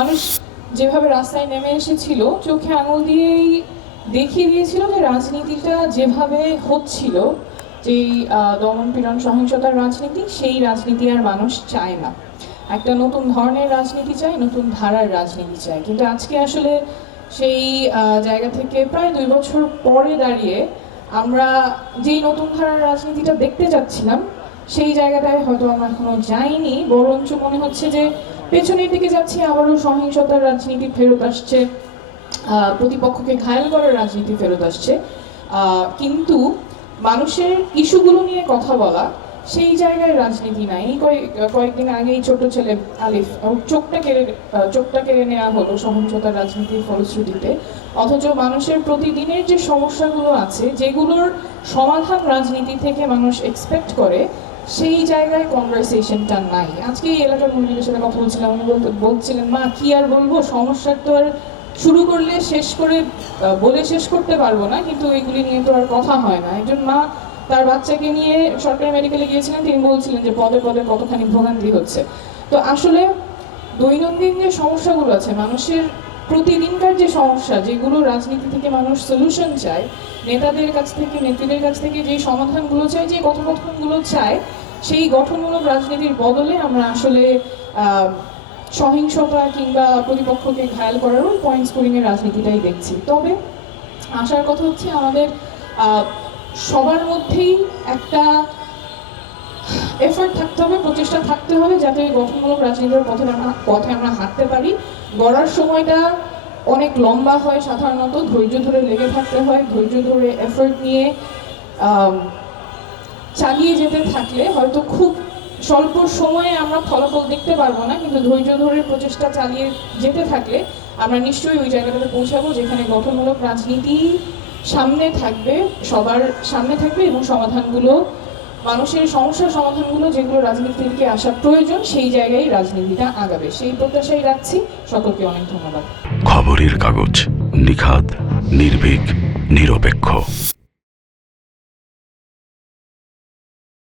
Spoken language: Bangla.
মানুষ যেভাবে রাস্তায় নেমে এসেছিল চোখে আঙুল দিয়েই দেখিয়ে দিয়েছিল যে রাজনীতিটা যেভাবে হচ্ছিল, যেই দমন পীড়ন সহিংসতার রাজনীতি, সেই রাজনীতি আর মানুষ চায় না। একটা নতুন ধরনের রাজনীতি চায়, নতুন ধারার রাজনীতি চায়। কিন্তু আজকে আসলে সেই জায়গা থেকে প্রায় 2 বছর পরে দাঁড়িয়ে আমরা যেই নতুন ধারার রাজনীতিটা দেখতে যাচ্ছিলাম সেই জায়গাটায় হয়তো আমরা এখনো যাইনি, বরঞ্চ মনে হচ্ছে যে পেছনের দিকে যাচ্ছি, আবারও সহিংসতার রাজনীতি ফেরত আসছে, প্রতিপক্ষকে ঘায়েল করার রাজনীতি ফেরত আসছে। কিন্তু মানুষের ইস্যুগুলো নিয়ে কথা বলা, সেই জায়গায় রাজনীতি নাই। কয়েকদিন আগেই ছোট ছেলে আলিফ চোখটা কেড়ে নেওয়া হলো সহিংসতার রাজনীতির ফলশ্রুতিতে। অথচ মানুষের প্রতিদিনের যে সমস্যাগুলো আছে, যেগুলোর সমাধান রাজনীতি থেকে মানুষ এক্সপেক্ট করে, সেই জায়গায় কনভারসেশনটা নাই। আজকে এই এলাকার মুরগিদের সাথে কথা বলছিলাম, উনি বলছিলেন মা কি আর বলবো, সমস্যার তো আর শুরু করলে বলে শেষ করতে পারবো না, কিন্তু এগুলি নিয়ে তো আর কথা হয় না। একজন মা তার বাচ্চাকে নিয়ে সরকারি মেডিকেলে গিয়েছিলেন, তিনি বলছিলেন যে পদে পদে কতখানি ভোগান্তি হচ্ছে। তো আসলে দৈনন্দিন যে সমস্যাগুলো আছে, মানুষের প্রতিদিনকার যে সমস্যা, যেগুলো রাজনীতি থেকে মানুষ সলিউশন চায়, নেতাদের কাছ থেকে নেত্রীদের কাছ থেকে যে সমাধানগুলো চায়, যে কথোপকথনগুলো চায়, সেই গঠনমূলক রাজনীতির বদলে আমরা আসলে সহিংসতা কিংবা প্রতিপক্ষকে ঘায়াল করার ওই পয়েন্ট স্কোরিংয়ের রাজনীতিটাই দেখছি। তবে আসার কথা হচ্ছে আমাদের সবার মধ্যেই একটা এফর্ট থাকতে হবে, প্রচেষ্টা থাকতে হবে, যাতে গঠনমূলক রাজনীতির পথে আমরা হাঁটতে পারি। গড়ার সময়টা অনেক লম্বা হয়, সাধারণত ধৈর্য ধরে লেগে থাকতে হয়, ধৈর্য ধরে এফর্ট নিয়ে চালিয়ে যেতে থাকলে হয়তো খুব স্বল্প সময়ে আমরা ফলাফল দেখতে পারবো না, কিন্তু ধৈর্য ধরে প্রচেষ্টা চালিয়ে যেতে থাকলে আমরা নিশ্চয়ই ওই জায়গাটাতে পৌঁছাবো যেখানে গঠনমূলক রাজনীতি সামনে থাকবে, সবার সামনে থাকবে, এবং সমাধানগুলো, মানুষের সমস্যার সমাধানগুলো যেগুলো রাজনীতি থেকে আসা প্রয়োজন, সেই জায়গায় রাজনীতিটা আগাবে, সেই প্রত্যাশাই রাখছি। সকলকে অনেক ধন্যবাদ। খবরের কাগজ, নিখাদ, নির্ভীক, নিরপেক্ষ।